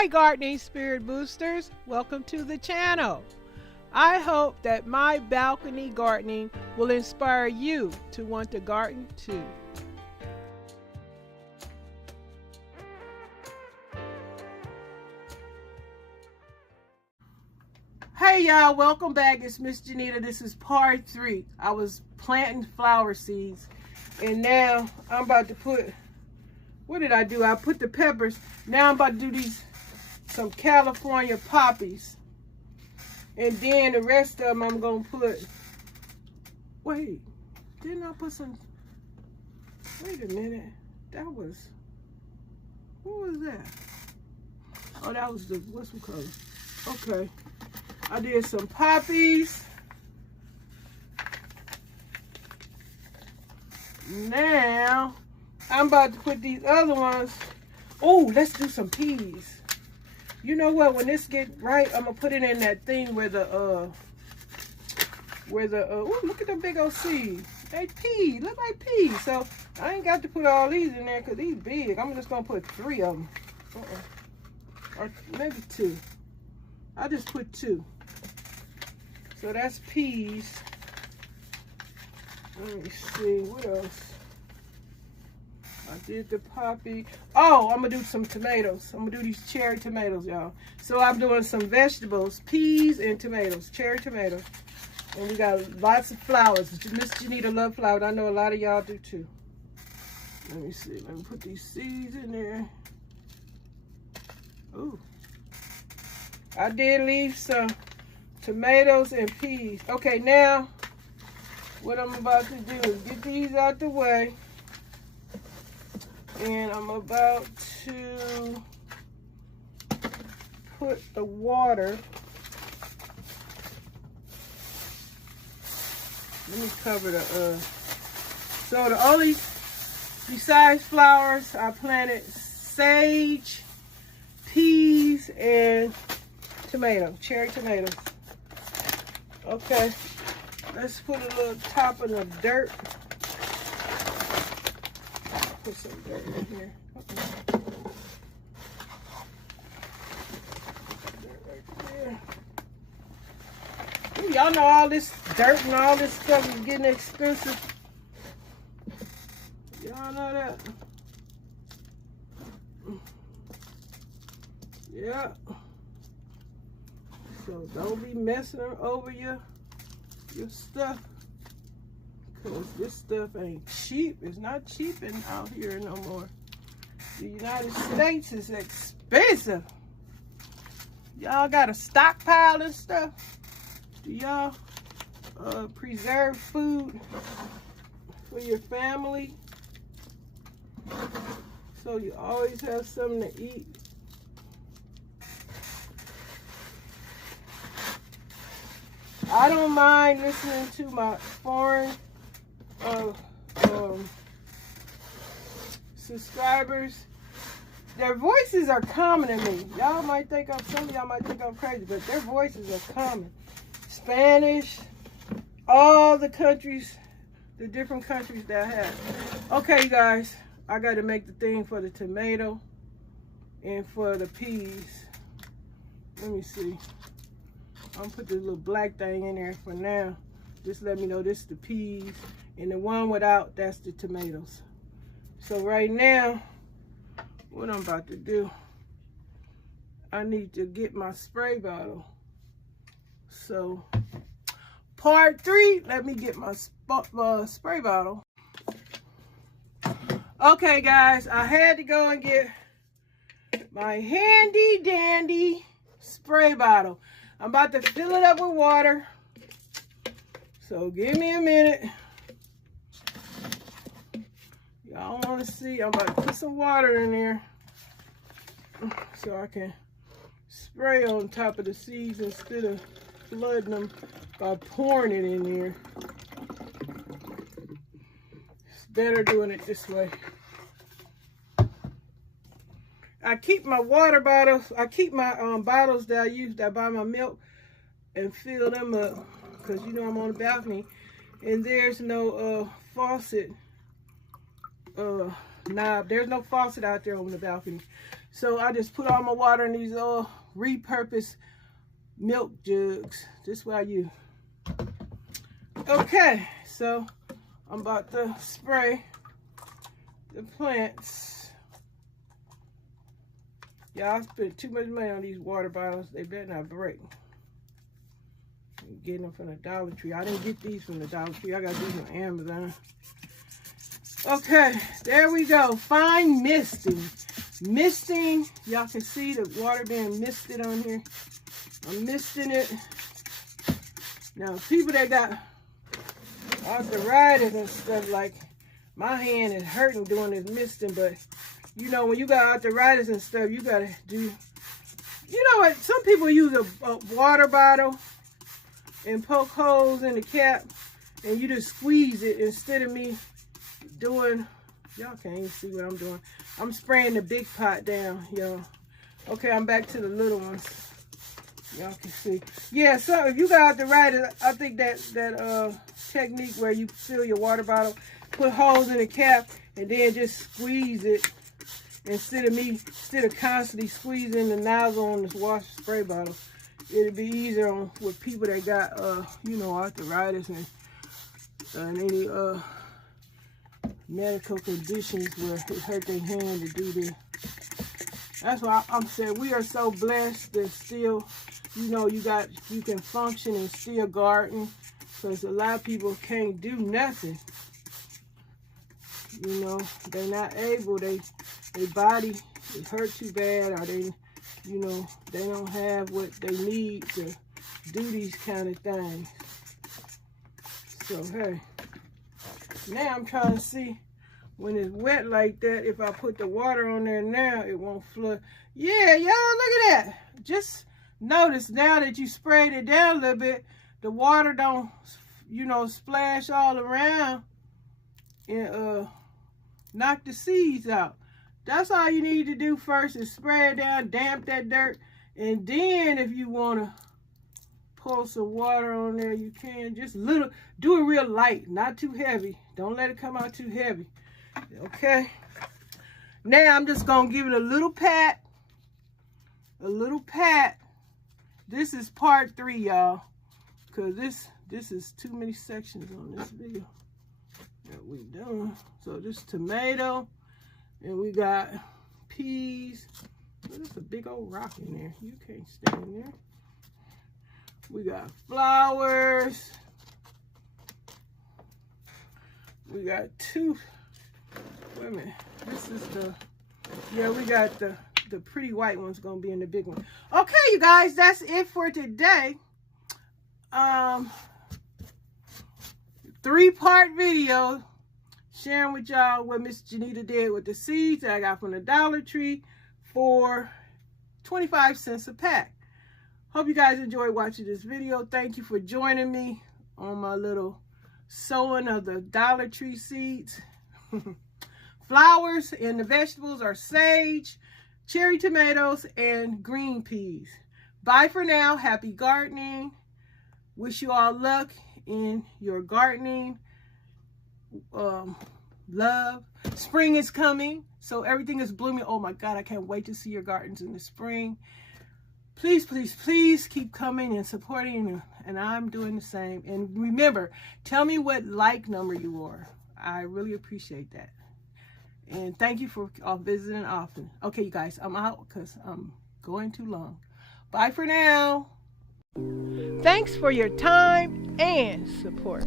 Hi gardening spirit boosters, welcome to the channel. I hope that my balcony gardening will inspire you to want to garden too. Hey y'all, welcome back. It's Miss Janita. This is part 3. I was planting flower seeds and now I'm about to put, what did I do? I put the peppers. Now I'm about to do some California poppies. And then the rest of them I'm going to put, wait, didn't I put some, wait a minute. That was, what was that? Oh, that was the, what's it called? Okay. I did some poppies. Now, I'm about to put these other ones. Oh, let's do some peas. You know what? When this get right, I'm gonna put it in that thing where the oh, look at the big old seeds. They peas, look like peas. So I ain't got to put all these in there because these big. I'm just gonna put 3 of them, or maybe 2. I just put 2. So that's peas. Let me see, what else? I did the poppy. Oh, I'm gonna do some tomatoes. I'm gonna do these cherry tomatoes, y'all. So I'm doing some vegetables, peas and tomatoes, cherry tomatoes. And we got lots of flowers. Miss Janita love flowers. I know a lot of y'all do too. Let me see, let me put these seeds in there. Ooh. I did leave some tomatoes and peas. Okay, now what I'm about to do is get these out the way. And I'm about to put the water. Let me cover the, so the only, besides flowers, I planted sage, peas, and cherry tomatoes. Okay, let's put a little top of the dirt. Put some dirt in here. Dirt right there. Y'all know all this dirt and all this stuff is getting expensive. Y'all know that? Yeah. So don't be messing over your stuff. Because this stuff ain't cheap. It's not cheap out here no more. The United States is expensive. Y'all got a stockpile and stuff? Do y'all preserve food for your family? So you always have something to eat? I don't mind listening to my foreign subscribers. Their voices are common to me. Y'all might think some of y'all might think I'm crazy, but their voices are common. Spanish, all the countries, the different countries that I have. Okay, you guys, I got to make the thing for the tomato and for the peas. Let me see. I'm gonna put this little black thing in there for now. Just let me know this is the peas. And the one without, that's the tomatoes. So right now, what I'm about to do, I need to get my spray bottle. So part 3, let me get my spray bottle. Okay guys, I had to go and get my handy dandy spray bottle. I'm about to fill it up with water. So give me a minute. Y'all want to see, I'm about to put some water in there so I can spray on top of the seeds instead of flooding them by pouring it in there. It's better doing it this way. I keep my water bottles, I keep my bottles that I use, that I buy my milk, and fill them up, because you know I'm on the balcony, and there's no faucet knob. There's no faucet out there on the balcony. So I just put all my water in these little repurposed milk jugs. This is what I use. Okay, so I'm about to spray the plants. Y'all spent too much money on these water bottles. They better not break. I'm getting them from the Dollar Tree. I didn't get these from the Dollar Tree. I got these on Amazon. Okay, there we go. Fine misting. Misting. Y'all can see the water being misted on here. I'm misting it. Now, people that got arthritis and stuff, like my hand is hurting doing this misting, but you know, when you got arthritis and stuff, you gotta do, you know what, some people use a water bottle and poke holes in the cap and you just squeeze it instead of me doing, y'all can't even see what I'm doing. I'm spraying the big pot down, y'all. Okay, I'm back to the little ones. Y'all can see. Yeah, so if you got arthritis, I think that technique where you fill your water bottle, put holes in the cap, and then just squeeze it instead of constantly squeezing the nozzle on this wash spray bottle. It'd be easier on with people that got you know, arthritis and any medical conditions where it hurt their hand to do this. That's why I'm saying we are so blessed that still, you know, you can function and still garden, because a lot of people can't do nothing. You know, they're not able, their body, it hurt too bad, or they, you know, they don't have what they need to do these kind of things. So, hey, now I'm trying to see when it's wet like that, if I put the water on there now, it won't flood. Yeah, y'all, look at that. Just notice now that you sprayed it down a little bit, the water don't, you know, splash all around and knock the seeds out. That's all you need to do first, is spray it down, damp that dirt, and then if you want to pour some water on there, you can. Just little, do it real light, not too heavy. Don't let it come out too heavy. Okay. Now I'm just gonna give it a little pat. A little pat. This is part 3, y'all, because this is too many sections on this video that we done. So this tomato, and we got peas. There's a big old rock in there. You can't stay in there. We got flowers. We got 2. Wait a minute. This is the, yeah, we got the pretty white one's gonna be in the big one. Okay, you guys, that's it for today. 3-part video sharing with y'all what Miss Janita did with the seeds that I got from the Dollar Tree for 25 cents a pack. Hope you guys enjoyed watching this video. Thank you for joining me on my little sowing of the Dollar Tree seeds. Flowers and the vegetables are sage, cherry tomatoes, and green peas. Bye for now. Happy gardening. Wish you all luck in your gardening. Love. Spring is coming, so everything is blooming. Oh my God, I can't wait to see your gardens in the spring. Please, please, please keep coming and supporting, and I'm doing the same. And remember, tell me what like number you are. I really appreciate that. And thank you for visiting often. Okay, you guys, I'm out because I'm going too long. Bye for now. Thanks for your time and support.